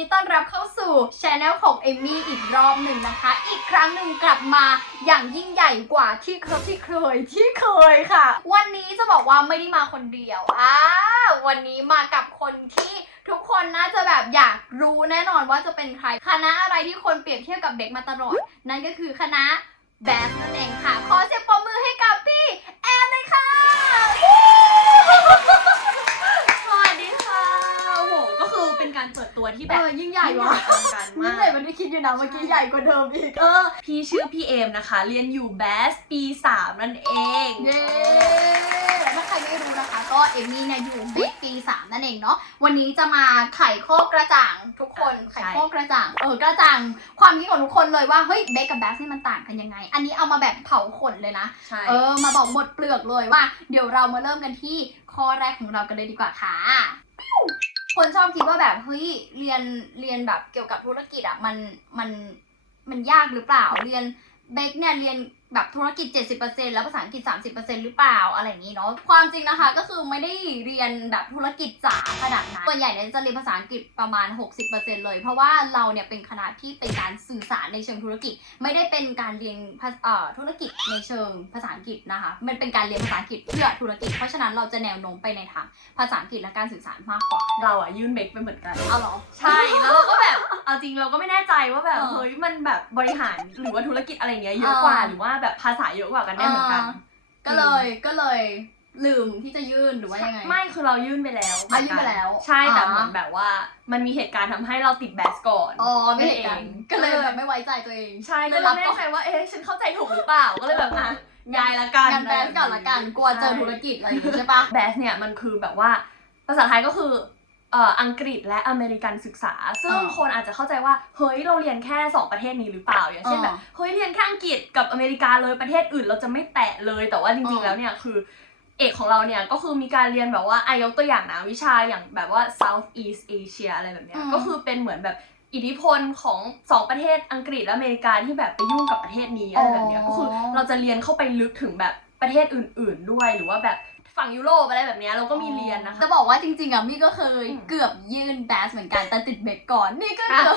ดีต้อนรับเข้าสู่ช anel ของเอมี่อีกรอบหนึ่งนะคะ อีกครั้งหนึ่งกลับมาอย่างยิ่งใหญ่กว่าที่เคยที่เคยที่เคยค่ะ วันนี้จะบอกว่าไม่ได้มาคนเดียวอ่าวันนี้มากับคนที่ทุกคนน่าจะแบบอยากรู้แน่นอนว่าจะเป็นใครคณะอะไรที่คนเปรียบเทียบกับเด็กมาตลอดนั่นก็คือคณะแบสนั่นเองค่ะ ขอเสียงปรบมือให้กับพี่แอนเลยค่ะ สวัสดีค่ะโอ้โห ก็ คือเป็นการเปิดตัวที่แบเอบอยิ่งใหญ่วะยิ่งใหญ่อลังการนั่มานเลยกมันได้คิดอยู่นะเมื่อกี้ใหญ่กว่าเดิมอีกเออพี่ชื่อพี่เอมนะคะ เรียนอยู่แบสปี 3 นั่นเอง เย้แล้วถ้าใครไม่รู้นะคะ ก็เอมมี่เนี่ยอยู่เบสปีสามนั่นเองเนาะวันนี้จะมาไขข้อกระจ่างทุกคนไขข้อกระจ่างเออกระจ่างความคิดของทุกคนเลยว่าเฮ้ยเบสกับแบสนี่มันต่างกันยังไง อันนี้เอามาแบบเผาขนเลยนะ ใช่ เออ มาบอกหมดเปลือกเลยว่า เดี๋ยวเรามาเริ่มกันที่ข้อแรกของเรากันเลยดีกว่าค่ะ คนชอบคิดว่าแบบเฮ้ยเรียนเรียนแบบเกี่ยวกับธุรกิจอะมันมันมันยากหรือเปล่าเรียนเบคเนี่ยเรียน แบบธุรกิจ 70%แล้วภาษาอังกฤษ 30%หรือเปล่าอะไรอย่างนี้เนาะความจริงนะคะก็คือไม่ได้เรียนแบบธุรกิจจ๋าขนาดนั้นส่วนใหญ่เนี่ยจะเรียนภาษาอังกฤษประมาณ 60%เลย เพราะว่าเราเนี่ยเป็นคณะที่เป็นการสื่อสารในเชิงธุรกิจ ไม่ได้เป็นการเรียนภาษาเอ่อธุรกิจในเชิงภาษาอังกฤษนะคะมันเป็นการเรียนภาษาอังกฤษเพื่อธุรกิจ เพราะฉะนั้นเราจะแนวโน้มไปในทางภาษาอังกฤษและการสื่อสารมากกว่า เราอะยื่นเบรกไปเหมือนกันเอาเหรอใช่แล้วเราก็แบบเอาจริงเราก็ไม่แน่ใจว่าแบบเออเฮ้ยมันแบบบริหารหรือว่าธุรกิจอะไรเงี้ยเยอะกว่าเออหรือว่าแบบภาษาเยอะกว่ากันแน่เหมือนกัน ก็เลยก็เลยลืมที่จะยื่นหรือว่ายังไงไม่คือเรายื่นไปแล้วอะยื่นไปแล้ว ใช่แต่อ่าเหมือนแบบว่า มันมีเหตุการณ์ทำให้เราติดแบสก่อนอ๋อไม่เห็นกันเองก็เลยแบบไม่ไว้ใจตัวเอง ใช่เลก็ยเลรัยบไม่ก่อแน่นใจว่าเอ๊ะฉันเข้าใจถูกหรือเปล่าก็เลยแบบอะยายละกันงานแบสก่อนละกันกลัวเจอธุรกิจอะไรอย่างงี้ใช่ปะแบสเนี่ยมันคือแบบว่า ภาษาไทยก็คือเอ่ออังกฤษและอเมริกันศึกษา ซึ่งอ่าคนอาจจะเข้าใจว่า เฮ้ยเราเรียนแค่ 2 ประเทศนี้หรือเปล่า อย่างเช่นแบบอ่าเฮ้ยเรียนแค่อังกฤษกับอเมริกาเลยประเทศอื่นเราจะไม่แตะเลย แต่ว่าจริงๆอ่าแล้วเนี่ยคือเอกของเราเนี่ยก็คือมีการเรียนแบบว่าอายกตัวอย่างนะวิชาอย่างแบบว่า South East Asia อะไรแบบเนี้ยก็คือเป็นเหมือนแบบอิทธิพลของสองประเทศอังกฤษและอเมริกาที่แบบไปยุ่งกับประเทศนี้อะไรแบบเนี้ยก็คือเราจะเรียนเข้าไปลึกถึงแบบประเทศอื่น ๆ ด้วยหรือว่าแบบ ฝั่งยุโรปอะไรแบบเนี้ยเราก็มีเรียนนะคะ จะบอกว่าจริงๆอะมี่ก็เคยอืม เกือบยื่นแบสเหมือนกันแต่ติดเบรกก่อนนี่ก็อะเกือบ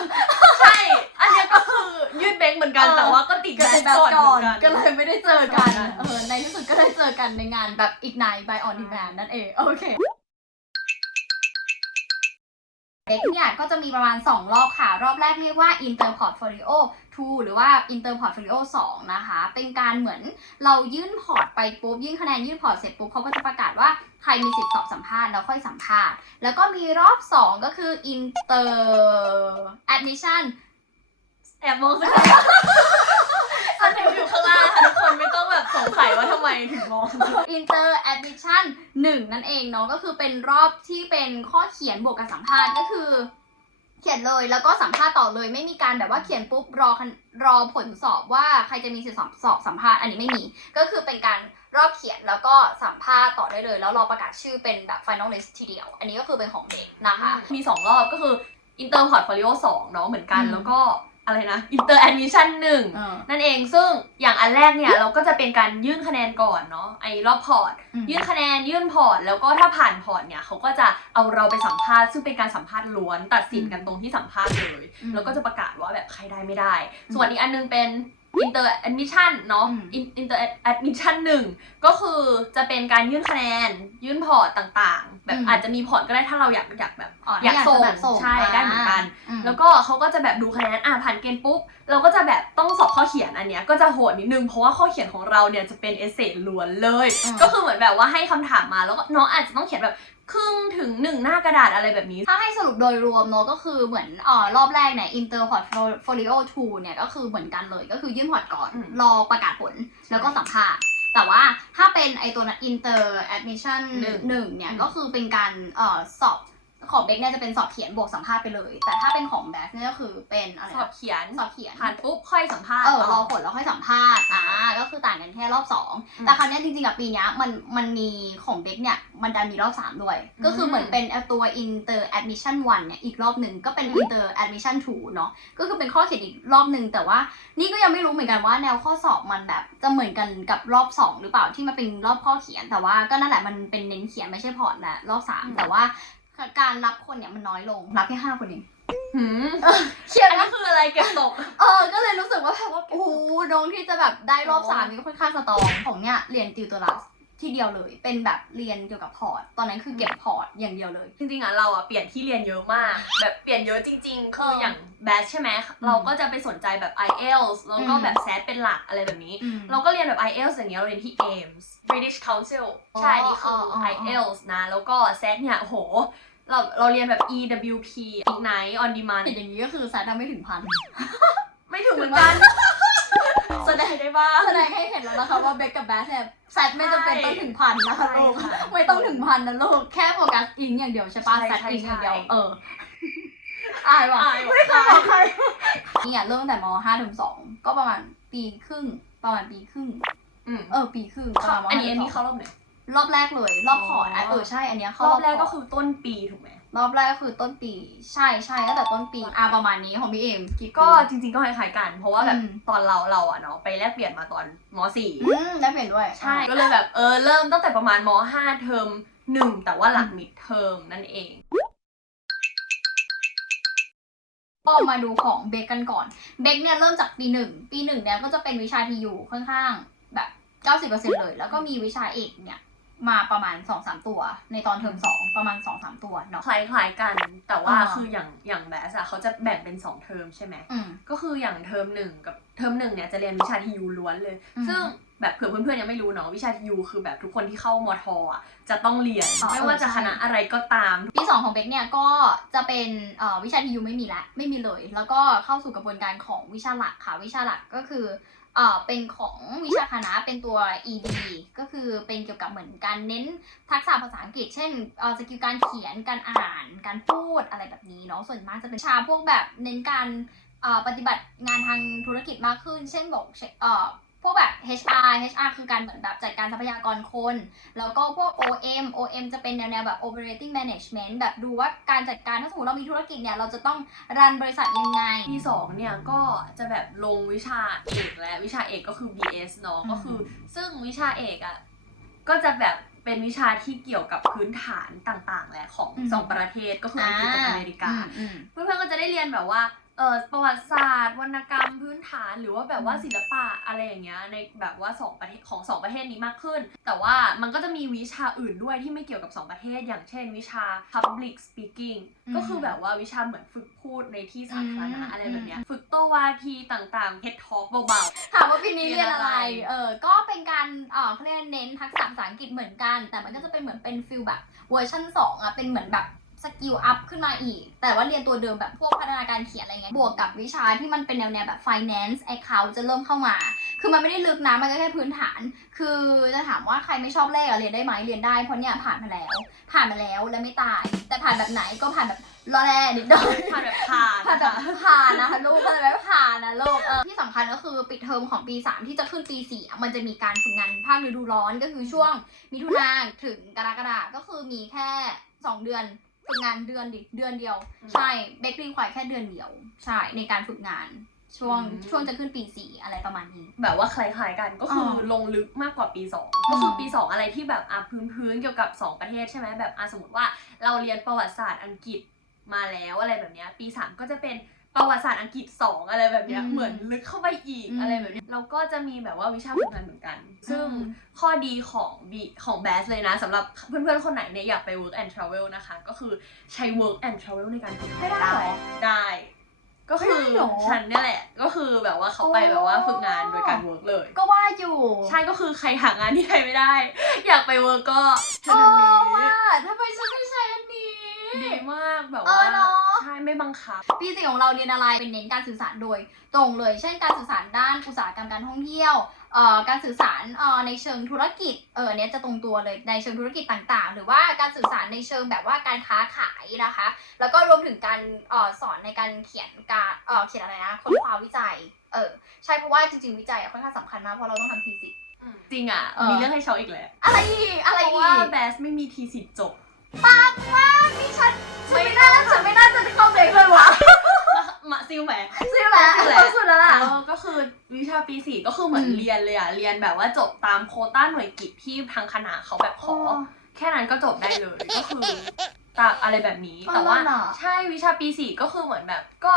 ใช่ อันเนี้ยก็คือยืดเบงเหมือนกันเออแต่ว่าก็ติดก็แบติดสแบสก่อนก่อนเหมือนก็กันเลยไม่ได้เจอกันใช่เออในที่สุดก็ได้เจอกันในงานแบบอีกไนบายออนดีแมนนั่นเองโอเคเด็กเนี่ยก็จะมีประมาณ 2 รอบค่ะ รอบแรกเรียกว่า Inter Portfolio 2หรือว่า Inter Portfolio 2 นะคะ เป็นการเหมือนเรายื่นพอร์ตไปปุ๊บ ยื่นคะแนนยื่นพอร์ตเสร็จปุ๊บเขาก็จะประกาศว่าใครมีสิทธิ์สอบสัมภาษณ์แล้วค่อยสัมภาษณ์ แล้วก็มีรอบ 2 ก็คือ Inter Admission แอบมองสักหน่อยอันหนึ่งอยู่ข้างล่างค่ะทุกคนไม่ต้องแบบสงสัยว่าทำไมถึงมอง Inter Admission 1 นั่นเองเนาะก็คือเป็นรอบที่เป็นข้อเขียนบวกกับสัมภาษณ์ก็คือ เขียนเลยแล้วก็สัมภาษณ์ต่อเลยไม่มีการแบบว่าเขียนปุ๊บรอคันรอผลสอบว่าใครจะมีสิทธิสอบสอบสัมภาษณ์อันนี้ไม่มี ก็คือเป็นการรอบเขียนแล้วก็สัมภาษณ์ต่อได้เลย แล้วรอประกาศชื่อเป็นแบบ final list ทีเดียว อันนี้ก็คือเป็นของเด็กนะคะ มีสองรอบก็คือ Inter Portfolio 2เนาะเหมือนกันอืมแล้วก็ อะไรนะ Inter Admission 1เออนั่นเองซึ่งอย่างอันแรกเนี่ยเราก็จะเป็นการยื่นคะแนนก่อนเนาะไอ้รอบพอร์ตอืมยื่นคะแนนยื่นพอร์ต แล้วก็ถ้าผ่านพอร์ตเนี่ยเขาก็จะเอาเราไปสัมภาษณ์ซึ่งเป็นการสัมภาษณ์ล้วนตัดสินกันตรงที่สัมภาษณ์เลยอืมแล้วก็จะประกาศว่าแบบใครได้ไม่ได้อืมส่วนอีกอันนึงเป็น inter admission เนาะอืม In- inter admission หนึ่งก็คือจะเป็นการยื่นคะแนน ยื่นพอร์ตต่างๆ แบบอาจจะมีพอร์ตก็ได้ถ้าเราอยากอยากแบบอยากส่งจะแบบส่งใช่ได้เหมือนกันอืมแล้วก็เขาก็จะแบบดูคะแนนอะผ่านเกณฑ์ปุ๊บเราก็จะแบบ ต้องสอบข้อเขียนอันเนี้ยก็จะโหดนิดนึงเพราะว่าข้อเขียนของเราเนี่ยจะเป็นเอเซล้วนเลยอืมก็คือเหมือนแบบว่าให้คำถามมาแล้วก็น้องอาจจะต้องเขียนแบบครึ่งถึงหนึ่งหน้ากระดาษอะไรแบบนี้ ถ้าให้สรุปโดยรวมเนอะก็คือเหมือนเอ่อรอบแรกเนี่ย Inter Portfolio 2เนี่ยก็คือเหมือนกันเลยก็คือยื่นพอร์ตก่อนอืมรอประกาศผลแล้วก็สัมภาษณ์แต่ว่าถ้าเป็นไอตัวนั้น Inter Admission หนึ่งหนึ่งเนี่ยอืมก็คือเป็นการเอ่อสอบ ของเบกเนี่ยจะเป็นสอบเขียนบวกสัมภาษณ์ไปเลย แต่ถ้าเป็นของแบสเนี่ยก็คือเป็นอะไรสอบนะเขียนสอบเขียนผ่านปุ๊บค่อยสัมภาษณ์เออรต่อผลแล้วค่อยสัมภาษณ์อ่าก็คือต่างกันแค่รอบสองอืมแต่คราวเนี้ยจริงๆกับปีเนี้ยมันมันมีของเด็กเนี่ยมันดันมีรอบสามด้วยอืมก็คือเหมือนเป็นตัว inter admission 1เนี่ยอีกรอบหนึ่งก็เป็น inter admission 2เนาะก็คือเป็นข้อเขียนอีกรอบหนึ่งแต่ว่านี่ก็ยังไม่รู้เหมือนกันว่าแนวข้อสอบมันแบบจะเหมือนกันกับรอบสองหรือเปล่าที่มันเป็นรอบข้อเขียนแต่ว่าก็นั่นแหละมันเป็นเน้นเขียนไม่ใช่พอร์ตแหละรอบสามแต่ว่า การรับคนเนี่ยมันน้อยลง รับแค่ห้าคนเองหืมเครียดอันไหมนี้คืออะไรเก็บตก เออ ก็เลยรู้สึกว่าแบบว่าโอ้โหน้องที่จะแบบได้รอบอ๋อสามนี่ก็ค่อนข้างสตรองของเนี่ยเรียนติวตัวลัส ที่เดียวเลย เป็นแบบเรียนเกี่ยวกับพอร์ต ตอนนั้นคือเก็บพอร์ตอย่างเดียวเลย จริงๆอะเราอะเปลี่ยนที่เรียนเยอะมาก แบบเปลี่ยนเยอะจริง ๆ คือเออออย่างแบสใช่ไหมเราก็จะไปสนใจแบบ IELTS แล้วก็อืมแบบแซดเป็นหลักอะไรแบบนี้ อืม เราก็เรียนแบบ IELTS อย่างเงี้ยเราเรียนที่ AIMS British Council ใช่ นี่คือออ๋อ IELTS นะ แล้วก็แซดเนี่ยโอ้โห เราเราเรียนแบบ EWP Ignite on Demand อย่างนี้ก็คือสายทำไม่ถึงพัน ไม่ถึงเหมือนกัน แสดงได้บ้างแสดงให้เห็นแล้วนะคะว่าเบคกับแบทเนี่ยแซดไม่จำเป็นต้องถึงพันนะคะใช่ลูกค่ะไม่ต้องถึงพันนะลูก แค่โฟกัสอิงอย่างเดียวใช่ปะใช่แซดใช่อิงอย่างเดียวใช่เอออายว่ะอายว่ะไม่เคยบอกใครเนี่ยเริ่มตั้งแต่มห้าถึงสองก็ประมาณปีครึ่ง ประมาณปีครึ่งอืมเออ ปีครึ่งประเข้ามาณมอันห้านี้ถึอันงนี้สเข้าองรอบไหนรอบแรกเลย รอบพอร์ตอ๋ออะเออใช่ อันเนี้ยเข้ารรออบบแรกพก็ร์ตคือต้นปีถูกไหม รอบแรกคือต้นปี ใช่ใช่ตั้งแต่ต้นปีอะประมาณนี้ของพี่เอมกี่ปีก็จริง ๆก็คล้ายๆกัน เพราะว่าแบบอืมตอนเราเราอะเนาะไปแลกเปลี่ยนมาตอนม .4 อืมได้เปลี่ยนด้วย ใช่ก็เลยแบบเออเริ่มตั้งแต่ประมาณม .5 เทอมหนึ่งแต่ว่าหลังมิดเทอมนั่นเอง ก็มาดูของเบคกันก่อน เบคเนี่ยเริ่มจากปีหนึ่ง ปีหนึ่งเนี่ยก็จะเป็นวิชาทียูค่อนข้างแบบเก้าสิบเปอร์เซ็นเลย แล้วก็มีวิชาเอกเนี่ย มาประมาณสองสามตัว ในตอนเทอมสองประมาณสองสามตัวเนาะคล้ายๆกัน แต่ว่าอ่าคืออย่างอย่างแบสอะเขาจะแบ่งเป็นสองเทอมใช่ไหมอืมก็คืออย่างเทอมหนึ่งกับเทอมหนึ่งเนี่ยจะเรียนวิชาทียูล้วนเลยอืมซึ่งแบบเผื่อเพื่อนๆยังไม่รู้เนาะวิชาทียูคือแบบทุกคนที่เข้ามทอะจะต้องเรียนอ๋อไม่ว่าจะเออใช่คณะอะไรก็ตามปีสองของเบคเนี่ยก็จะเป็นเอ่อวิชาทียูไม่มีละไม่มีเลย แล้วก็เข้าสู่กระบวนการของวิชาหลักค่ะวิชาหลักก็คือ เอ่อเป็นของวิชาคณะเป็นตัว ED ก็คือเป็นเกี่ยวกับเหมือนการเน้นทักษะภาษาอังกฤษ เช่นเอ่อสกิลการเขียนการอ่าน การพูดอะไรแบบนี้เนาะส่วนมากจะเป็นชาพวกแบบเน้นการเออปฏิบัติงานทางธุรกิจมากขึ้น เช่นบอกเอ่อ พวกแบบ HR HR คือการเหมือนแบบจัดการทรัพยากรคน แล้วก็พวก OM OM จะเป็นแนวๆแบบ operating management แบบดูว่าการจัดการถ้าสมมติเรามีธุรกิจเนี่ย เราจะต้องรันบริษัทยังไงปีสองเนี่ยก็จะแบบลงวิชาเอกและวิชาเอกก็คือ BS เนาะอืมก็คือ ซึ่งวิชาเอกอะ่ะก็จะแบบเป็นวิชาที่เกี่ยวกับพื้นฐานต่างๆ แหละของสองประเทศก็คืออังกฤษกับอเมริกาอืมอืมเพื่อนๆก็จะได้เรียนแบบว่า เออประวัติศาสตร์ วรรณกรรมพื้นฐาน หรือว่าแบบว่าศิลปะอะไรอย่างเงี้ยในแบบว่าสองประเทศของสองประเทศนี้มากขึ้น แต่ว่ามันก็จะมีวิชาอื่นด้วยที่ไม่เกี่ยวกับสองประเทศ อย่างเช่น วิชา public speaking อืมก็คือแบบว่าวิชาเหมือนฝึกพูดในที่สาธารณะอืมอะไรแบบเนี้ยฝึกโต้วาทีต่างๆ head talk เบาถามว่าปีนี้เรียนอะไรเรียนอะไร เออก็เป็นการเออเขาเรียกเน้นทักษะภาษาอังกฤษเหมือนกัน แต่มันก็จะเป็นเหมือนเป็นฟิลแบบเวอร์ชัน2อะเป็นเหมือนแบบ สกิลอัพขึ้นมาอีก แต่ว่าเรียนตัวเดิมแบบพวกพัฒนาการเขียนอะไรเงี้ยบวกกับวิชาที่มันเป็นแนวๆแบบ finance account จะเริ่มเข้ามา คือมันไม่ได้ลึกนะมันก็แค่พื้นฐาน คือจะถามว่าใครไม่ชอบเลขอะเรียนได้ไหมเรียนได้เพราะเนี่ยผ่านมาแล้ว ผ่านมาแล้วและไม่ตาย แต่ผ่านแบบไหนก็ผ่านแบบรอแร่นิดหน่อยๆผ่านแบบผ่านผ่านแบบค่ะผ่านนะคะลูกเข้าใจไหมผ่านนะลูกเออที่สำคัญก็คือปิดเทอมของปี 3 ที่จะขึ้นปี4อะมันจะมีการฝึกงานภาคฤดูร้อนก็คือช่วงมิถุนาถึงกรกฎาก็คือมีแค่ 2 เดือน ฝึกงานเดือนดิเดือนเดียวอืมใช่เบกรีควายแค่เดือนเดียว ใช่ในการฝึกงานช่วงอืม ช่วงจะขึ้นปี4อะไรประมาณนี้ แบบว่าคล้ายๆกันก็คือออลงลึกมากกว่าปี2อืมก็คือปี 2 อะไรที่แบบอะพื้นๆเกี่ยวกับ 2 ประเทศใช่ไหมแบบอะสมมติว่าเราเรียนประวัติศาสตร์อังกฤษมาแล้วอะไรแบบเนี้ยปี 3 ก็จะเป็น ประวัติศาสตร์อังกฤษ 2 อะไรแบบเนี้ย อืมเหมือนลึกเข้าไปอีกอืมอะไรแบบเนี้ยเราก็จะมีแบบว่าวิชาฝึกงานเหมือนกัน ซึ่งอืม ข้อดีของบีของแบสเลยนะสำหรับเพื่อนๆ คนไหนเนี่ยอยากไป work and travel นะคะ ก็คือใช้ work and travel ในการฝึกงาน ไม่ได้เหรอ ได้ ก็คือไม่ได้เหรอฉันเนี่ยแหละ ก็คือแบบว่าเขาไปแบบว่าฝึกงานโดยการ work เลย ก็ว่าอยู่ใช่ก็คือใครหางานที่ไทยไม่ได้ อยากไปเวิร์กก็เชิโอ้ญทางนี้ว่าทำไมฉันไม่ใช้อันนี้ ดีมากแบบเอว่าอเนอะ ใช่ไม่บังคับ ปีสี่ของเราเรียนอะไรเป็นเน้นการสื่อสารโดยตรงเลย เช่นการสื่อสารด้านอุตสาหกรรมการท่องเที่ยวเอ่อการสื่อสารเอ่อในเชิงธุรกิจเออเนี้ยจะตรงตัวเลยในเชิงธุรกิจต่างๆ หรือว่าการสื่อสารในเชิงแบบว่าการค้าขายนะคะ แล้วก็รวมถึงการเอ่อสอนในการเขียนการเอ่อเขียนอะไรนะค้นคว้าวิจัยเออใช่เพราะว่าจริงๆวิจัยอะค่อนข้างสำคัญมากเพราะเราต้องทำทีสิทธ์จริงอะ เออ มีเรื่องให้เชาอีกแล้วอะไรอีกอะไรเพราะอีว่าก แบสไม่มีทีสิทธิ์จบ ปากมากนี่ฉันฉันไม่น่าฉันไม่น่าจะเข้าเด็กเลยวะมาซิลแหมใช่ไหมแหละสุดแล้วล่ะเออก็คือวิชาปีสี่ก็คือเหมือนอืม เรียนเลยอะเรียนแบบว่าจบตามโควต้าหน่วยกิจที่ทางคณะเขาแบบขอ แค่นั้นก็จบได้เลยก็คือตามอะไรแบบนี้อ๋อแต่ว่าเหรอ ใช่วิชาปีสี่ก็คือเหมือนแบบ ก็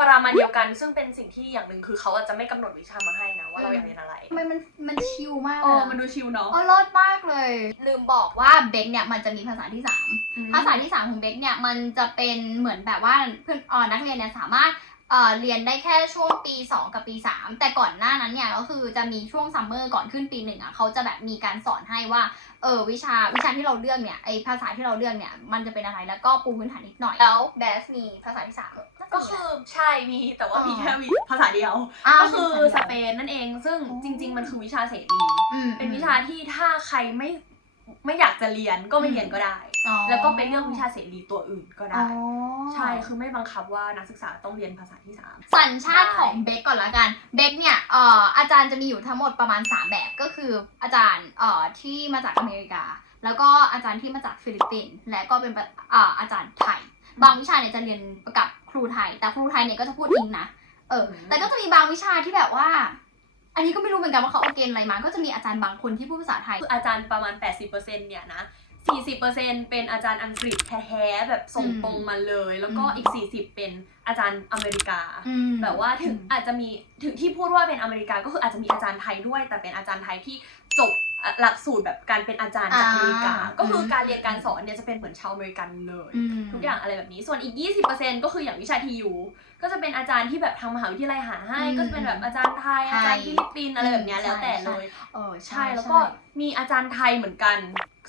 ประมาณเดียวกันซึ่งเป็นสิ่งที่อย่างหนึ่งคือเขาอาจจะไม่กำหนดวิชามาให้นะว่าเราอยากเรียนอะไรทำไมมันมันชิลมากเอเลยออะมันดูชิลเนาะ อ๋อเลิศมากเลย ลืมบอกว่าเบคเนี่ยมันจะมีภาษาที่สามอืมภาษาที่สามของเบคเนี่ย มันจะเป็นเหมือนแบบว่าเพื่อนอ่อนักเรียนเนี่ยสามารถ เอ่อเรียนได้แค่ช่วงปี 2 กับปี 3 แต่ก่อนหน้านั้นเนี่ยก็คือจะมีช่วงซัมเมอร์ก่อนขึ้นปีหนึ่งอะเขาจะแบบมีการสอนให้ว่าเออวิชาวิชาที่เราเลือกเนี่ยไอภาษาที่เราเลือกเนี่ยมันจะเป็นอะไรแล้วก็ปูพื้นฐานนิดหน่อยแล้วแบสมีภาษาที่สามน่าจะก็มีคืแหละอใช่มีแต่ว่าอ๋อมีแค่วิภาษาเดียวาวก็คือสเปนนนั่นเองซึ่งอ๋อจริง ๆ มันคือวิชาเสรีอืมเป็นวิชาที่ถ้าใครไม่ ไม่อยากจะเรียนก็ไม่เรียนก็ได้อ๋อแล้วก็เป็นเรื่องวิชาเสรีตัวอื่นก็อ๋ได้อใช่คือไม่บังคับว่านักศึกษาต้องเรียนภาษาที่สามสัญชาติได้ของเบคก่อนละกัน เบคเนี่ยเอ่ออาจารย์จะมีอยู่ทั้งหมดประมาณ 3 แบบก็คืออาจารย์เอ่อที่มาจากอเมริกา แล้วก็อาจารย์ที่มาจากฟิลิปปินส์และก็เป็นประเอ่ออาจารย์ไทย บางวิชาเนี่ยจะเรียนกับครูไทย แต่ครูไทยเนี่ยก็จะพูดอิงนะเออแต่ก็จะมีบางวิชาที่แบบว่า อันนี้ก็ไม่รู้เหมือนกันว่าเขาเอาเกณฑ์อะไรมา ก็จะมีอาจารย์บางคนที่พูดภาษาไทย คืออาจารย์ประมาณ 80%เนี่ยนะ 40%เป็นอาจารย์อังกฤษแท้ๆแบบส่งตรงมาเลย แล้วก็อืมอีก 40 เป็นอาจารย์อเมริกาอืมแบบว่าถึงอาจจะมีถึงที่พูดว่าเป็นอเมริกาก็คืออาจจะมีอาจารย์ไทยด้วย แต่เป็นอาจารย์ไทยที่จบอะ หลักสูตรแบบการเป็นอาจารย์จากอ่าอเมริกา ก็คืออมการเรียนการสอนเนี่ยจะเป็นเหมือนชาวอเมริกันเลยอืมทุกอย่างอะไรแบบนี้ ส่วนอีก 20%ก็คืออย่างวิชาทียูก็จะเป็นอาจารย์ที่แบบทางมหาวิทยาลัยหาให้อืมก็จะเป็นแบบอาจารย์ไทย อาจารย์ไทยฟิลิปปินส์อะไรแบบเนี้ยอืมแล้วแต่ใช่เลยเออใช่แล้วก็มีอาจารย์ไทยเหมือนกัน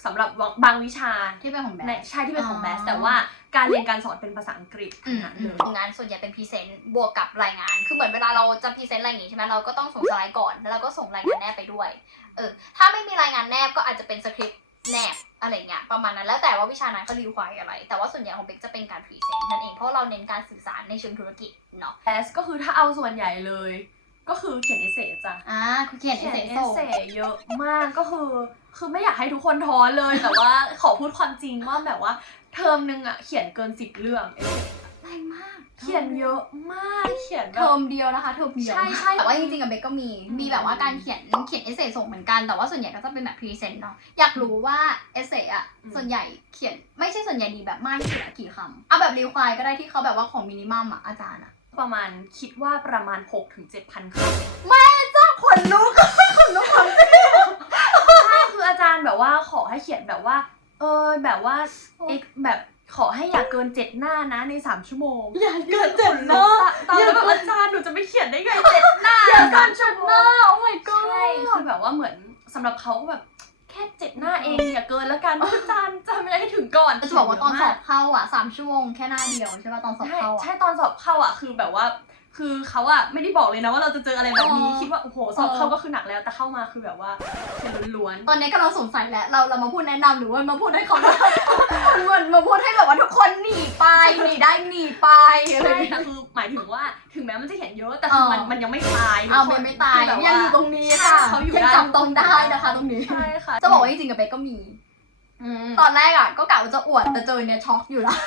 สำหรับบางวิชาที่เป็นของแบในบใช่ที่เป็นของอ๋อแบสแต่ว่า การเรียนการสอนเป็นภาษาอังกฤษอืมนะอืเลมยงานส่วนใหญ่เป็นพรีเซนต์บวกกับรายงาน คือเหมือนเวลาเราจะพรีเซนต์อะไรอย่างงี้ใช่ไหมเราก็ต้องส่งสไลด์ก่อน แล้วเราก็ส่งรายงานแนบไปด้วย เออ ถ้าไม่มีรายงานแนบก็อาจจะเป็นสคริปต์แนบอะไรเงี้ยประมาณนั้น แล้วแต่ว่าวิชานั้นเขารีควายอะไร แต่ว่าส่วนใหญ่ของเบกจะเป็นการพรีเซนต์นั่นเอง เพราะเราเน้นการสื่อสารในเชิงธุรกิจเนาะแบสก็คือถ้าเอาส่วนใหญ่เลย ก็คือเขียนเอเซจ้ะ อ่าคุณเขียนเอเขียนเซเอส่งเซเยอะมากก็คือ คือไม่อยากให้ทุกคนท้อเลย แต่ว่าขอพูดความจริงว่าแบบว่า เทอมนึงอะเขียนเกินสิบเรื่องเอเซแรงมาก เขียนเยอะมากเขียนแบเทอบ มเดียวนะคะเทอมเดียว ใช่ใช่แต่ว่าจริงๆกับเบกก็มีอืมมีแบบว่าการเขียนเขียนเอเซส่งเหมือนกัน แต่ว่าส่วนใหญ่ก็จะเป็นแบบพรีเซนต์เนาะ อยากรู้ว่าเอเซอะส่วนใหญ่เขียนไม่ใช่ส่วนใหญ่ดีแบบมากที่สุดอะกี่คำเอาแบบรีควายก็ได้ที่เขาแบบว่าของมินิมัมอะอาจารย์อะประมาณคิดว่าประมาณ6ถึง7,000คำขนลุกขนลุกความจริงใช่คืออาจารย์แบบว่าขอให้เขียนแบบว่า เออแบบว่าเอ็กแบบขอให้อย่าเกินเจ็ดหน้านะในสามชั่วโมง อย่าเกินเจ็ดหน้าตอนอย่าแล้วแบบเกินอาจารย์หนูจะไปเขียนได้ไงเจ็ดหน้าอย่าสาเกิมนชั่เจ็วดโมหน้างโอ้ my god ใช่คือแบบว่าเหมือนสำหรับเขาก็แบบแค่เจ็ดหน้าเองอย่าเกินแล้วกันอาจารย์จำอะไรให้ถึงก่อนจะบอกว่าตอนสอบเข้าอะสามชั่วโมงแค่หน้าเดียวใช่ป่ะตอนสอบใช่เข้าอะใช่ตอนสอบเข้าอะคือแบบว่า คือเขาอะไม่ได้บอกเลยนะว่าเราจะเจออะไรแบบนี้อ๋อคิดว่าโอ้โหสอบเข้าเออก็คือหนักแล้ว แต่เข้ามาคือแบบว่าเป็นล้วนตอนนี้กำลังสงสัยแล้วเราเรามาพูดแนะนำหรือว่ามาพูดให้เขาเหมือนมาพูดให้แบบว่าทุกคนหนีไปหนีได้หนีไปๆอะไรใช่อย่างเงี้ย แต่คือหมายถึงว่าถึงแม้มันจะเขียนเยอะแต่คือมันเออ มันยังไม่ตายเอาทุกคนเป็นไม่ตายคือแบบยังว่าอยู่ตรงนี้ใช่ค่ะเขาอยู่ยังได้จับต้องได้นะคะ ตรงนี้ ใช่ค่ะ จะบอกว่าจริงๆกับเบคก็มี อืมตอนแรกอะก็กะว่าจะอวดแต่เจอเนี่ยช็อกอยู่แล้ว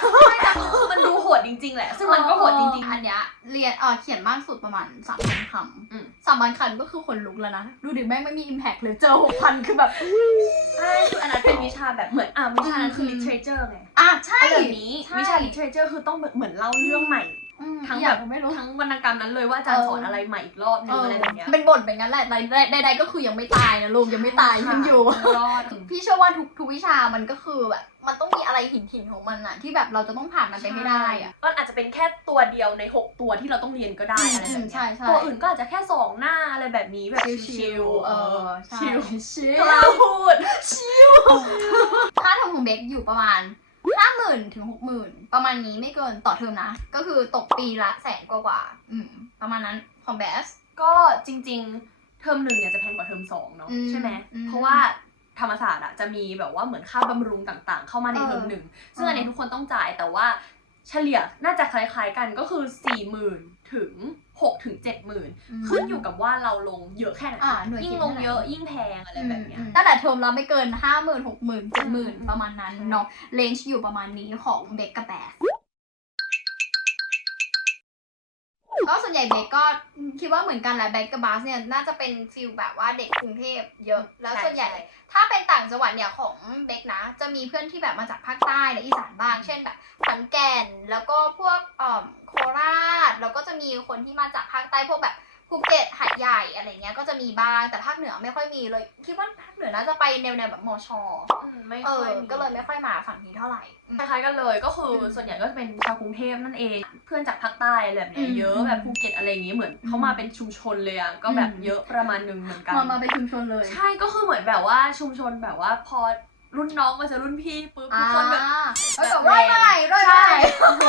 แต่คือมันดูโหดจริง ๆ แหละ ซึ่งมันก็โหดจริงอันเนี้ยเรียนเออเขียนมากสุดประมาณสามพันคอืมำสามพันคำก็คือคนลุกแล้วนะ ดูดิแม่งไม่มีอิมแพคเลยเจอหกพันคือแบบๆใช่คืออันนั้นเป็นวิชาแบบเหมือนอะวิชานั้นคืออืม literature ไงอะใช่ไอ้แบบนี้ ใช่ วิชา literature คือต้องแบบเหมือนเล่าเรื่องใหม่อืม ทั้งอแบยากบไม่รู้ทั้งวรรณกรรมนั้นเลยว่าอาจารย์เออสอนอะไรใหม่อีกรอบนึงอะไรแบบเนี้ยเป็นบทเป็นงั้นแหละใดๆใดๆก็คือยังไม่ตายนะลูกยังไม่ตายยังอยู่รอดพี่เชื่อว่าทุกทุกวิชามันก็คือแบบมันต้องมีอะไรหินหินๆของมันอะที่แบบเราจะต้องผ่านมันไปให้ได้อะก็อาจจะเป็นแค่ตัวเดียวใน 6 ตัวที่เราต้องเรียนก็ได้อืมอะไรแบบอืมเนี้ใช่ยใช่ตัวอื่นก็อาจจะแค่สองหน้าอะไรแบบนี้แบบชิชิลลๆๆเออใช่ชิลชิลกล้าพูดค่าเทอมของเบคอยู่ประมาณ ห้าหมื่นถึงหกหมื่นประมาณนี้ไม่เกินต่อเทอมนะ ก็คือตกปีละแสนกว่าๆอืมประมาณนั้นของเบส ก็จริง ๆ เทอมหนึ่งเนี่ยจะแพงกว่าเทอมสองเนาะอืมใช่ไหมอืมเพราะว่าธรรมศาสตร์อะจะมีแบบว่าเหมือนค่าบำรุงต่างๆ เข้ามาในเออเทอมหนึ่งซึ่งเอออัอันนี้ทุกคนต้องจ่ายแต่ว่าเฉลี่ยน่าจะคล้ายๆกันก็คือ4ี่หมื่นถึง ขึ้นอยู่กับว่าเราลงเยอะแค่ไหนอ่าหน่วยยิ่งกิจลงเท่าไหร่เยอะยิ่งแพงอะไรแบบเนี้ยตั้งแต่เทอมละไม่เกินห้าหมื่นหกหมื่นเจ็ดหมื่นอืมประมาณนั้นเนาะเลนจ์อยู่ประมาณนี้ของเบคกับแบสก็ส่วนใหญ่เบกก็คิดว่าเหมือนกันแหละเบกกับบาสเนี่ยน่าจะเป็นฟิลแบบว่าเด็กกรุงเทพเยอะ แล้วส่วนใหญ่ ถ้าเป็นต่างจังหวัดเนี่ยของเบกนะ จะมีเพื่อนที่แบบมาจากภาคใต้และอีสานบ้าง เช่นแบบขอนแก่นแล้วก็พวกเอ่อโคราชแล้วก็จะมีคนที่มาจากภาคใต้พวกแบบ ภูเก็ตหาดใหญ่อะไรเงี้ยก็จะมีบ้างแต่ภาคเหนือไม่ค่อยมีเลย คิดว่าภาคเหนือน่าจะไปแนวแนวๆแบบมอชออืมไม่เอค่ออยมีก็เลยไม่ค่อยมาฝั่งนี้เท่าไหร่อืมคล้ายๆกันเลยก็คืออมส่วนใหญ่ก็จะเป็นชาวกรุงเทพนั่นเอง เพื่อนจากภาคใต้อะไรแบบเนี้ยอืมเยอะอืมแบบภูเก็ตอะไรอย่างงี้เหมือนอืมเขามาเป็นชุมชนเลยอะก็แบบอืม เยอะประมาณหนึงเหมือนกัน มามาเป็นชุมชนเลย ใช่ก็คือเหมือนแบบว่าชุมชนแบบว่าพอ รุ่นน้องมาเจอรุ่นพี่ปุ๊บทุอ่ากคนแบบเออแบบร้อยใหม่ร้อยใหใช่ม่โอ้โห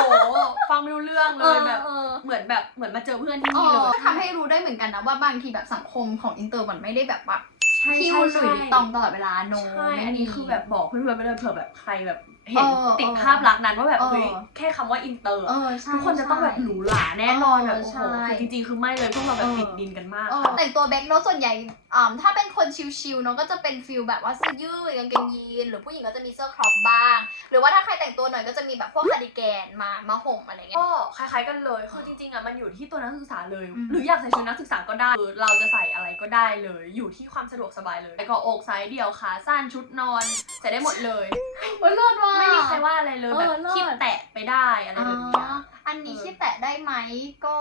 ฟังไม่รู้เรื่องเลเอยอแบบ เออเหมือนแบบเหมือนมาเจอเพื่อนที่เอนี่เลอยทำให้รู้ได้เหมือนกันนะว่าบางทีแบบสังคมของอินเตอร์มันไม่ได้แบบว่าใช่ที่ใช่หลุยส์วิตตองตลอดเวลาโนใช่ไม่มีอันนี้คือแบบบอกเพื่อนๆไปเลยเผื่อแบบใครแบบ เห็นเออติดเออภาพลักษณ์นั้นว่าแบบเออ เฮ้ยแค่คำว่าอินเตอร์เออใช่ทุกคนจะต้องแบบใช่หรูหราแน่นอนแบบเออโอ้โหใช่คือจริงๆ คือไม่เลยพวกเราแบบเออติดดินกันมาก เออค่ะแต่งตัวแบ็คเนอะส่วนใหญ่อ่าถ้าเป็นคนชิลๆเนาะก็จะเป็นฟิลแบบว่าเสื้อยืดกางเกงยีนหรือผู้หญิงก็จะมีเสื้อครอปบ้าง หรือว่าถ้าใครแต่งตัวหน่อยก็จะมีแบบพวกคาร์ดิแกนมามาห่มอะไรเงี้ย ก็คล้ายๆกันเลย คือจริงๆอะมันอยู่ที่ตัวนักศึกษาเลย อืม หรืออยากใส่ชุดนักศึกษาก็ได้คือเราจะใส่อะไรก็ได้เลย อยู่ที่ความสะดวกสบายเลยแต่ก็อกไซส์เดี่ยวขาสั้นชุดนอนใส่ได้หมดเลยโอ้ยเลิศว่ะไม่มีใครว่าอะไรเลยเออแบบเลิศคิดแตะไปได้อะไรแบบเนี้ยอ๋ออันนี้เออคีบแตะได้ไหมก็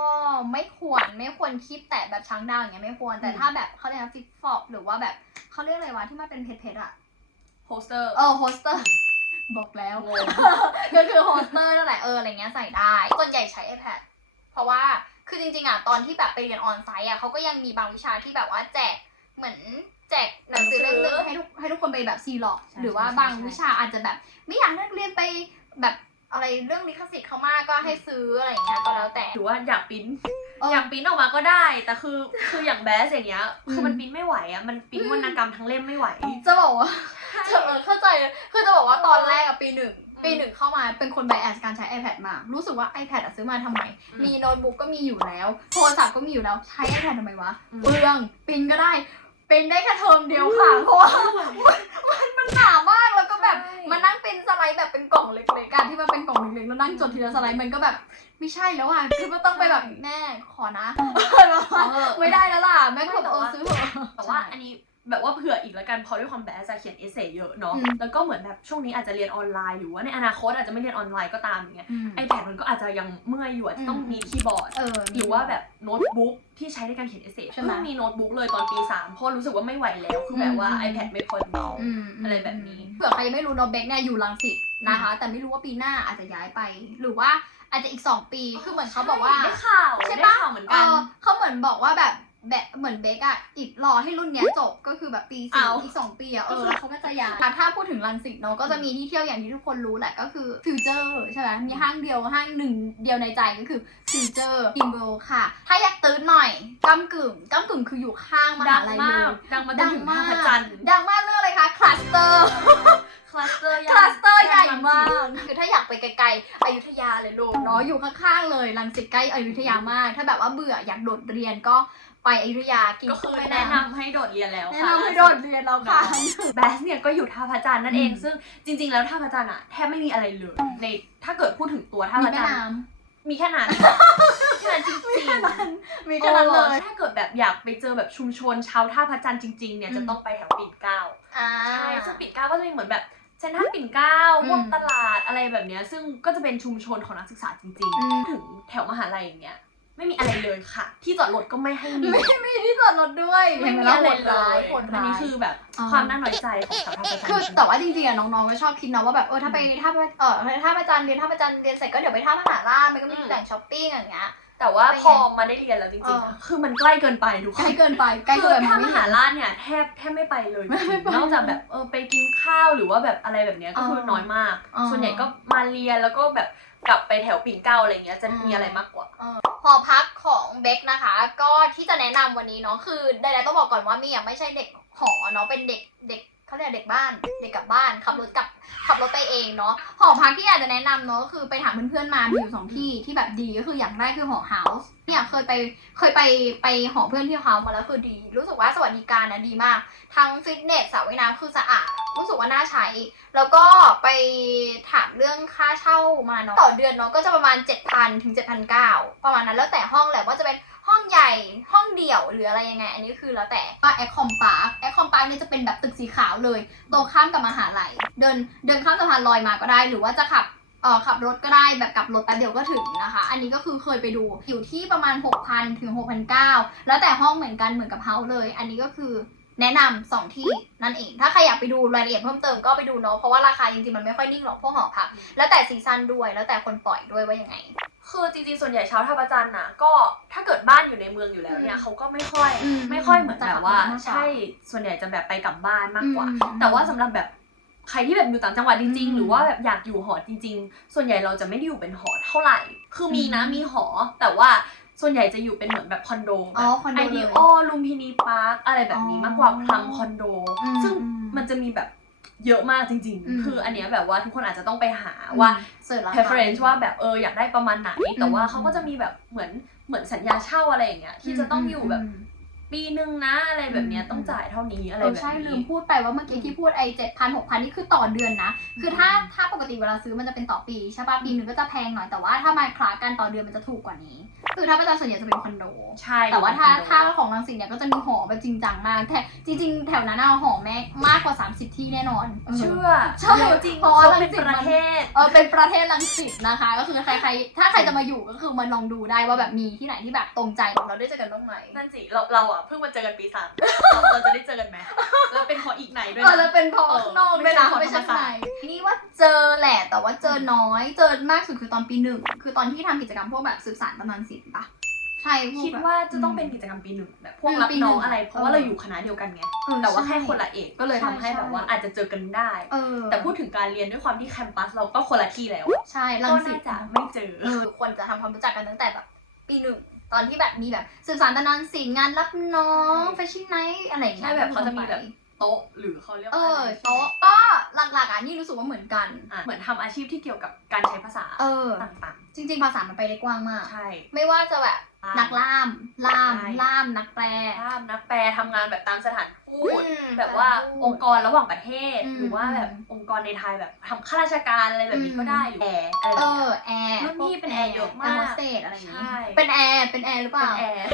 ไม่ควรไม่ควรคีบแตะแบบช้างดาวอย่างเงี้ยไม่ควรแต่อืมถ้าแบบเขาเรียกฟิตฟอบหรือว่าแบบเขาเรียกอะไรวะที่มันเป็นเพชรๆอะโฮสเตอร์เออโฮสเตอร์บอกแล้วงงก็คือโฮสเตอร์นั่นแหละเอออะไรเงี้ยใส่ได้ส่วนใหญ่ใช้ iPad เพราะว่าคือจริงๆอะตอนที่แบบไปเรียนออนไซต์อะเขาก็ยังมีบางวิชาที่แบบว่าแจกเหมือน แจกหนังสือเล่มนึงให้ทุกให้ทุกคนไปแบบซีล็อกใช่หรือว่าใช่บางใช่วิชาอาจจะแบบ ไม่อยากนักเรียนไปแบบอะไรเรื่องลิขสิทธิ์เขามากก็ให้ซื้ออะไรอย่างเงี้ยก็แล้วแต่หรือว่าอยากปริ้นเอออยากปริ้นออกมาก็ได้ แต่คือคืออย่างแบสอย่างเงี้ยคือมันอืมปริ้นไม่ไหวอะมันปริ้นวรรณกรรมทั้งเล่มไม่ไหว จะบอกว่าจะเออเข้าใจเลยคือจะบอกว่าตอนแรกอะปีหนึ่งอืมปีหนึ่งเข้ามาเป็นคนไบแอสการใช้ iPad มารู้สึกว่า iPad อะซื้อมาทำไมอืมมีโน้ตบุ๊กก็มีอยู่แล้ว โทรศัพท์ก็มีอยู่แล้ว ใช้ iPad ทำไมวะอืมเปลืองปรินก็ได้ ปรินได้แค่เทอมเดียวค่ะเพราะว่ามันมันหนามากแล้วก็แบบใช่มานั่งปรินสไลด์แบบเป็นกล่องเล็กๆการที่มันเป็นกล่องเล็กๆแล้วนั่งจดทีละสไลด์มันก็แบบ ไม่ใช่แล้วอะคือมันต้องไปแบบแม่ขอนะไม่ได้แล้วล่ะแม่ก็แบบเออซื้อเถอะ แต่ว่าอันนี้ แบบว่าเผื่ออีกแล้วกันเพราะด้วยความแบสจะเขียนเอเซเยอะเนาะอืมแล้วก็เหมือนแบบช่วงนี้อาจจะเรียนออนไลน์หรือว่าในอนาคตอาจจะไม่เรียนออนไลน์ก็ตามอย่างเงี้ยอืมไอแพดมันก็อาจจะยังเมื่อยอยู่อาจจะต้องอืมมีคีย์บอร์ดเออหรือว่าแบบโน้ตบุ๊กที่ใช้ในการเขียนเอเซใช่ไหมเพิ่งมีโน้ตบุ๊กเลยตอนปี3เพราะรู้สึกว่าไม่ไหวแล้วคือแบบว่าอืม iPad ไม่พอดีอืมอะไรแบบนี้เผื่อใครยังไม่รู้เนอะเบคเนี่ยอยู่รังสิตนะคะ แต่ไม่รู้ว่าปีหน้าอาจจะย้ายไป หรือว่าอาจจะอีกสองปีคือเหมือนเขาบอกว่าได้ข่าวใช่ได้ปะข่าวเหมือนเอกันอเขาเหมือนบอกว่าแบบ แบบเหมือนเบคอะอีกรอให้รุ่นเนี้ยจบก็คือแบบปีสี่เอาอีกสองปีอะเอก็อคือแล้วเขาก็จะย้ายถ้าพูดถึงรังสิตเนาะก็จะมีที่เที่ยวอย่างที่ทุกคนรู้แหละก็คือฟิวเจอร์ใช่ไหมมีห้างเดียวห้างหนึ่งเดียวในใจก็คือฟิวเจอร์ทิมเบลค่ะ ถ้าอยากตื่นหน่อยก้ำกึ่งก้ำกึ่งคืออยู่ข้างมดัหางลัยมาเลกยดังมาจนถึงท่าพระจันทร์ดังมากเรื่องอะไรคะคลัสเตอร์ คลัสเตอร์คลัสเตอร์ใหญ่มากรังสิตคือถ้าอยากไปไกลๆ อยุธยาเลยลูกเนาะอยู่ข้างๆเลยรังสิตใกล้อยุธยามาก ถ้าแบบว่าเบื่ออยากโดดเรียนก็ ไปอยุธยากินก็คือกุ้งแนะม่ำนำให้โดดเรียนแล้วแนะค่ะ นำให้โดดเรียนแล้วค่ะ แบสเนี่ยก็อยู่ท่าพระจันทร์นั่นเอง อืม ซึ่งจริง ๆ แล้วท่าพระจันทร์อะแทบไม่มีอะไรเลย ในถ้าเกิดพูดถึงตัวท่ามีพระแม่จันทน้ร์มีแค่นั้น แค่นั้นจริงำมีๆแค่นั้นมีแค่นั้นเลย ถ้าเกิดแบบอยากไปเจอแบบชุมชนชาวท่าพระจันทร์จริง ๆ เนี่ยอืม จะต้องไปแถวปิ่นเกล้าอ่า ใช่ซึ่งปิ่นเกล้าก็จะมีเหมือนแบบเซ็นทรัลปิ่นเกล้าอืม พวกตลาดอะไรแบบเนี้ยซึ่งก็จะเป็นชุมชนของนักศึกษาจริง อืม ๆ ถึงแถวมหาลัยอย่างเงี้ย ไม่มีอะไรเลยค่ะ ที่จอดรถก็ไม่ให้มี ไม่มีที่จอดรถด้วยไม่มีอะไรเลยโหดอันร้ายนี้คือแบบอ่าความน่าน้อยใจของชาวท่าพระจันทร์คือจริงๆแต่ว่าจริงๆอะน้องๆก็ชอบคิดเนาะว่าแบบเออถ้าไปท่าพระเออท่าพระจันทร์เรียนท่าพระจันทร์เรียนเสร็จก็เดี๋ยวไปท่ามหาราชมันก็มีอืมแหล่งช้อปปิ้งอย่างเงี้ยแต่ว่าไปไงพอมาได้เรียนแล้วจริงเอๆออะคือมันใกล้เกินไปทุกคใกล้นเกินไปใกล้คืเกิอนไปถ้ามองหาไเห็นราชเนี่ยแทบแทบไม่ไปเลยจริงๆนอกจากแบบเออไปกินข้าวหรือว่าแบบอะไรแบบเนี้ยก็คือเออน้อยมากเออส่วนใหญ่ก็มาเรียนแล้วก็แบบกลับไปแถวปิ่นเกล้าอะไรเงี้ยจะมีอืมอะไรมากกว่าห อพักของเบคนะคะ ก็ที่จะแนะนำวันนี้เนาะคือใดๆต้องบอกก่อนว่ามี่ยังไม่ใช่เด็กหอเนาะเป็นเด็ก เด็กบ้านเด็กกลับบ้านขับรถกลับขับรถไปเองเนาะหอพักที่อยากจะแนะนำเนาะก็คือไปถามเพื่อนๆมามีอยู่สองที่ที่แบบดีก็คืออย่างแรกคือหอเฮาส์เนี่ยเคยไปเคยไปไปหอเพื่อนที่เฮาส์มาแล้วคือดี รู้สึกว่าสวัสดิการนะดีมาก ทั้งฟิตเนสสระว่ายน้ำคือสะอาด รู้สึกว่าน่าใช้ แล้วก็ไปถามเรื่องค่าเช่ามาเนาะต่อเดือนเนาะก็จะประมาณ 7,000ถึง7,900ประมาณนั้นแล้วแต่ห้องแหละว่าจะเป็น ใหญ่ห้องเดี่ยวหรืออะไรยังไง อันนี้คือแล้วแต่ว่าแอคคอมพาร์คแอคคอมพาร์คเนี่ยจะเป็นแบบตึกสีขาวเลยตรงข้ามกับมหาลัยเดินเดินข้ามสะพานลอยมาก็ได้ หรือว่าจะขับเอ่อขับรถก็ได้แบบกลับรถแป๊บเดียวก็ถึงนะคะ อันนี้ก็คือเคยไปดูอยู่ที่ประมาณ 6,000 ถึง 6,900 แล้วแต่ห้องเหมือนกันเหมือนกับเฮาเลย อันนี้ก็คือแนะนำสองที่นั่นเอง ถ้าใครอยากไปดูรายละเอียดเพิ่มเติมก็ไปดูเนาะ เพราะว่าราคาจริงๆ มันไม่ค่อยนิ่งหรอกพวกหอพัก แล้วแต่ซีซันด้วย แล้วแต่คนปล่อยด้วยว่ายังไง คือจริงๆส่วนใหญ่ชาวท่าประจันทร์น่ะ ก็ถ้าเกิดบ้านอยู่ในเมืองอยู่แล้วเนี่ยอืมเขาก็ไม่ค่อยอืมไม่ค่อยเหมือนจะแบกลับบว่าบ้านมากกว่า ใช่ส่วนใหญ่จะแบบไปกลับบ้านมากกว่าอืมแต่ว่าสำหรับแบบใครที่แบบอยู่ต่างจังหวัดจริงอืๆมหรือว่าแบบอยากอยู่หอจริง ๆ ส่วนใหญ่เราจะไม่ได้อยู่เป็นหอเท่าไหร่ คือมีนะอืมมีหอ แต่ว่าส่วนใหญ่จะอยู่เป็นเหมือนแบบคอนโดแบอ๋อบคอนโดไอเลยเดีโอลุมพินีพาร์คอะไรแบบนี้อ๋อมากกว่าพลังคอนโดอืมซึ่งอืมมันจะมีแบบ เยอะมากจริง อืม ๆ คืออันเนี้ยแบบว่าทุกคนอาจจะต้องไปหาว่า เสิร์ชราคา preference ว่าแบบเอออยากได้ประมาณไหน แต่ว่าอืมเขาก็จะมีแบบเหมือนเหมือนสัญญาเช่าอะไรอย่างเงี้ยที่จะต้องอยู่แบบ ปีหนึ่งนะอะไรแบบเนี้ยอืมต้องจ่ายเท่านี้อะไรเออแบบใช่ลืนี้มพูดไปว่าเมื่อกี้ที่พูดไอ้เจ็ดพันหกพันนี่คือต่อเดือนนะ คือถ้าถ้าปกติเวลาซื้อมันจะเป็นต่อปีใช่ป่ะปีหนึ่งก็จะแพงหน่อยแต่ว่าถ้ามาคลากันต่อเดือนมันจะถูกกว่านี้ คือถ้าประจำส่วนใหญ่จะเป็นคอนโดใช่แต่ว่าถ้าคอนโดถ้าของรังสิตเนี่ยก็จะมีหอแบบจริงจังมากแต่จริง ๆ แถวนั้นเอาหอแม่มากกว่า 30 ที่แน่นอน เชื่อใช่เยอะจริงเพราะว่าเขาเป็นรังสิตประเทศเออเป็นประเทศรังสิตนะคะ ก็คือใครๆถ้าใครจะมาอยู่ก็คือมาลองดูได้ว่าแบบมีที่ไหนที่แบบตรงใจเราได้เจอกันบ้างไหมนั่นสิเราเราอะเพิ่งมาเจอกันปีสามเราจะได้เจอกันไหมแล้วเป็นหออีกไหนด้วยเออนะ แล้วเป็นพอเออข้างนอกไม่ด้วยใช่นะไม่ใช่ธรรมข้างศาในสตร์นี่ว่าเจอแหละแต่ว่าเจอน้อย เจอมากสุดคือตอนปีหนึ่งคือตอนที่ทำกิจกรรมพวกแบบสืบสานตำนานศิลป์ปะใช่พกคิดแบบ ว่าจะต้องเป็นกิจกรรมปีหนึ่งแบบพวกอืมรับปีหนึ่น้องงอะไร เพราะว่าเออเราอยู่คณะเดียวกันไง เออแต่ว่าใช่แค่คนละเอกก็เลยทำให้ใช่ แบบว่าใช่อาจจะเจอกันได้ เออแต่พูดถึงการเรียนด้วยความที่แคมปัสเราก็คนละที่แล้ว ใช่รัก็งสิน่าต จะไม่เจอ เออควรจะทำความรู้จักกันตั้งแต่แบบปีหนึ่ง ตอนที่แบบมีแบบสืบสานตำนานศิลป์งานรับน้องแฟชั่นไนท์อะไรอย่างเงี้ยใช่แบบเขาจะมีแบบ โต๊ะหรือเขาเรียกเอว่าออะไรโต๊ะก็หลักๆอะนี่รู้สึกว่าเหมือนกันอะเหมือนทำอาชีพที่เกี่ยวกับการใช้ภาษาเออต่างจริง ๆ ภาษามันไปได้กว้างมากๆใช่ไม่ว่าจะแบบนักล่าม ล่ามใช่ล่าม นักแปลภาพนักแปลทำงานแบบตามสถาน ทูตอืมแบบว่าองค์กรระหว่างประเทศอืมหรือว่าแบบองค์กรในไทยแบบทำข้าราชการอะไรแบบนี้ก็ได้หรือแอร์อะไรเอแบบเนี้ยอแอร์รุ่นพี่เป็นแอร์เยอะมากแอร์โฮสเตสอะไรอย่างงี้ใช่เป็นแอร์เป็นแอร์หรือเปเป็ล่านแอร์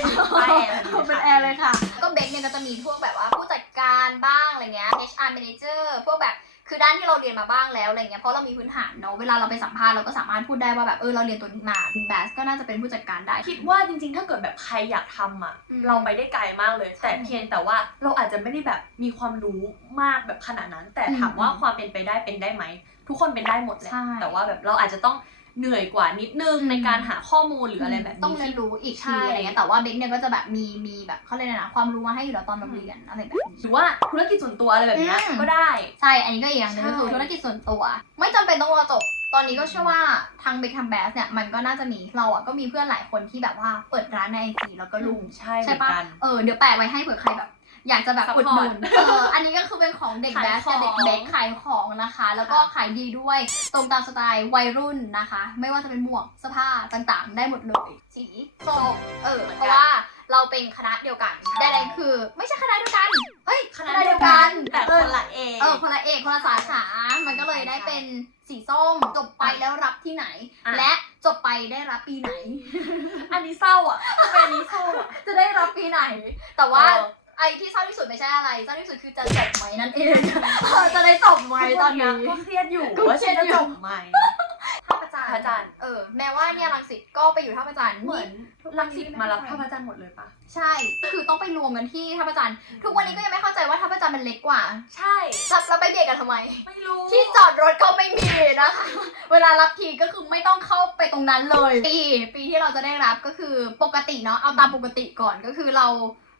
ป้ายแอร์พอดีเป็นแอร์เลยค่ะ ก็เบคเนี่ยก็จะมีพวกแบบว่าผู้จัดการบ้างอะไรเงี้ย HR manager พวกแบบ คือด้านที่เราเรียนมาบ้างแล้วอะไรเงี้ยเพราะเรามีพื้นฐานเนาะเวลาเราไปสัมภาษณ์เราก็สามารถพูดได้ว่าแบบเออเราเรียนตัวนี้มาแบสก็น่าจะเป็นผู้จัดการได้คิดว่าจริงๆ ถ้าเกิดแบบใครอยากทำอะ อืม เราไปได้ไกลมากเลย แต่ใช่เพียงแต่ว่าเราอาจจะไม่ได้แบบมีความรู้มากแบบขนาดนั้น แต่อืมถามว่าความเป็นไปได้เป็นได้ไหม ทุกคนเป็นได้หมดแหละใช่ แต่ว่าแบบเราอาจจะต้อง เหนื่อยกว่านิดนึงอืมในการหาข้อมูลหรืออะไรแบบนี้ต้องเรียนรู้อีกใช่ทีอะไรเงี้ยแต่ว่าเบคเนี่ยก็จะแบบมีมีแบบเขาเรียกอะไรนะความรู้มาให้อยู่แล้วตอนเราเรียนอะไรแบบนี้หรือว่าธุรกิจส่วนตัวอะไรแบบเนี้ยอืมก็ได้ใช่อันนี้ก็อีกอย่างหนึงใช่ก็คือธุรกิจส่วนตัว ไม่จำเป็นต้องรอจบตอนนี้ก็เชื่อว่าทางเบคทำแบสเนี่ยมันก็น่าจะมีเราอะก็มีเพื่อนหลายคนที่แบบว่าเปิดร้านในไอจีแล้วก็ลุงใช่เหใช่มือนปะกันเออเดี๋ยวแปะไว้ให้เผื่อใครแบบ อยากจะแบบ Support อุดหนุน เออ อันนี้ก็คือเป็นของเด็กขายแบสกับเด็กของเบสขายของนะคะ แล้วก็ค่ะขายดีด้วย ตรงตามสไตล์วัยรุ่นนะคะ ไม่ว่าจะเป็นหมวกเสื้อผ้าต่างๆ ได้หมดเลย สีส้มเออ เพราะว่าเราเป็นคณะเดียวกันใช่ใดๆคือ ไม่ใช่คณะเดียวกัน เฮ้ย คณะเดียวกัน แต่คนละเอก เออ คนละเอกคนละสาขา มันก็เลยได้เป็นสีส้มจบไปแล้วรับที่ไหนอะและจบไปได้รับปีไหน อันนี้เศร้าอะทำไมอันนี้เศร้าอะ จะได้รับปีไหน แต่ว่าเออ ไอ้ที่เศร้าที่สุดไม่ใช่อะไรเศร้าที่สุดคือจะจบไหมนั่นเองเออจะได้จบไหมตอนนี้ก็เครียดอยู่ก็ว่าเครีฉัยนดจะอยู่จบไหม ท่าประจันท่าพระจันทร์ เออ แม้ว่าเนี่ยรังสิตก็ไปอยู่ท่าประจันเหมือนรังสิตมารับท่าพระจันทร์หมดเลยปะใช่ คือต้องไปรวมกันที่ท่าประจันทุกวันนี้ก็ยังไม่เข้าใจว่าท่าประจันมันเล็กกว่าใช่ จับเราไปเบียดกันทำไม ไม่รู้ที่จอดรถก็ไม่มีนะคะ เวลารับทีก็คือไม่ต้องเข้าไปตรงนั้นเลย ปี ปีที่เราจะได้รับก็คือปกติเนาะ เอาตามปกติก่อนก็คือเรา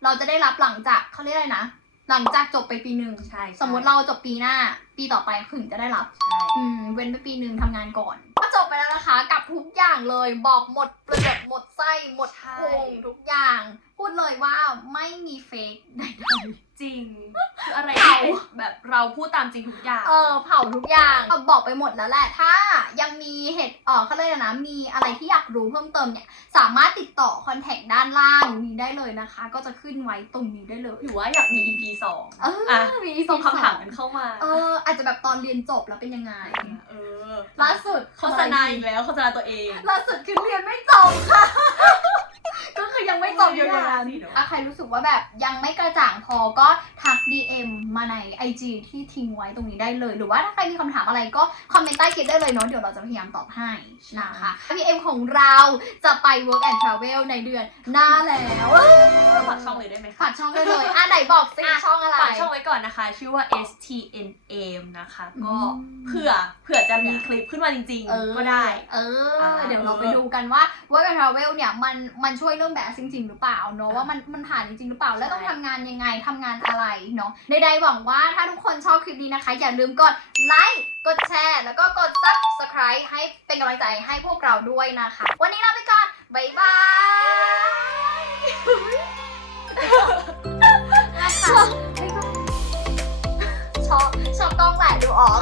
เราจะได้รับหลังจากเขาเรียกอะไรนะ หลังจากจบไปปีหนึ่งใช่สมมติเราจบปีหน้า ปีต่อไปถึงจะได้รับใช่อืมเว้นไปปีหนึ่งทำงานก่อน ก็จบไปแล้วนะคะ กับทุกอย่างเลยบอกหมดเปลือกหมดไส้หมดใช่พุงทุกอย่าง พูดเลยว่าไม่มีเฟกใดจริงคืออะไรเผาที่แบบเราพูดตามจริงทุกอย่าง ๆเออเผาทุกอย่างบอกไปหมดแล้วแหละถ้ายังมีเหตุเออเขาเลยกนะมีอะไรที่อยากรู้เพิ่มเติมเนี่ยสามารถติดต่อคอนแทคด้านล่างนี้ได้เลยนะคะ ก็จะขึ้นไว้ตรงนี้ได้เลย หรือว่าอยากมี EP สองเอออะมีส่งคำถามกันเข้ามาเออ อาจจะแบบตอนเรียนจบแล้วเป็นยังไงเออล่าสุดโฆษณาอีกแล้วโฆษณาตัวเอง ล่าสุดคือเรียนไม่จบค่ะก็คือยังไม่จบอยู่อย่างนั้นนี่เดี๋ยวอะใครรู้สึกว่าแบบยังไม่กระจ่างพอก็ทัก DM มาใน IG ที่ทิ้งไว้ตรงนี้ได้เลย หรือว่าถ้าใครมีคำถามอะไรก็คอมเมนต์ใต้คลิปได้เลยเนาะเดี๋ยวเราจะพยายามตอบให้นะคะ PM ของเราจะไป Work and Travel ในเดือนหน้าแล้วฝากช่องเลยได้ไหมคะฝากช่องได้เลยอะไหนบอกสิอะช่องอะไร ฝากช่องไว้ก่อนนะคะ ชื่อว่า STNM นะคะ ก็อืมเผื่อเผื่อจะมีคลิปขึ้นมาจริงเออๆก็ได้ เอออ่าเดี๋ยวเราไปดูกันว่า Work and Travel เนี่ยมันมันช่วยเรื่องแบบจริง ๆ หรือเปล่าเนาะว่ามันมันผ่านจริงๆหรือเปล่าแล้วต้องใช่ทำงานยังไงทำงานอะไรเนาะใดๆหวังว่าถ้าทุกคนชอบคลิปนี้นะคะ อย่าลืมกดไลค์กดแชร์แล้วก็กด subscribe ให้เป็นกำลังใจให้พวกเราด้วยนะคะ วันนี้ลาไปก่อนบ๊ายบายนะคะบ๊ายบายชอบชอบกล้องแหละดูออก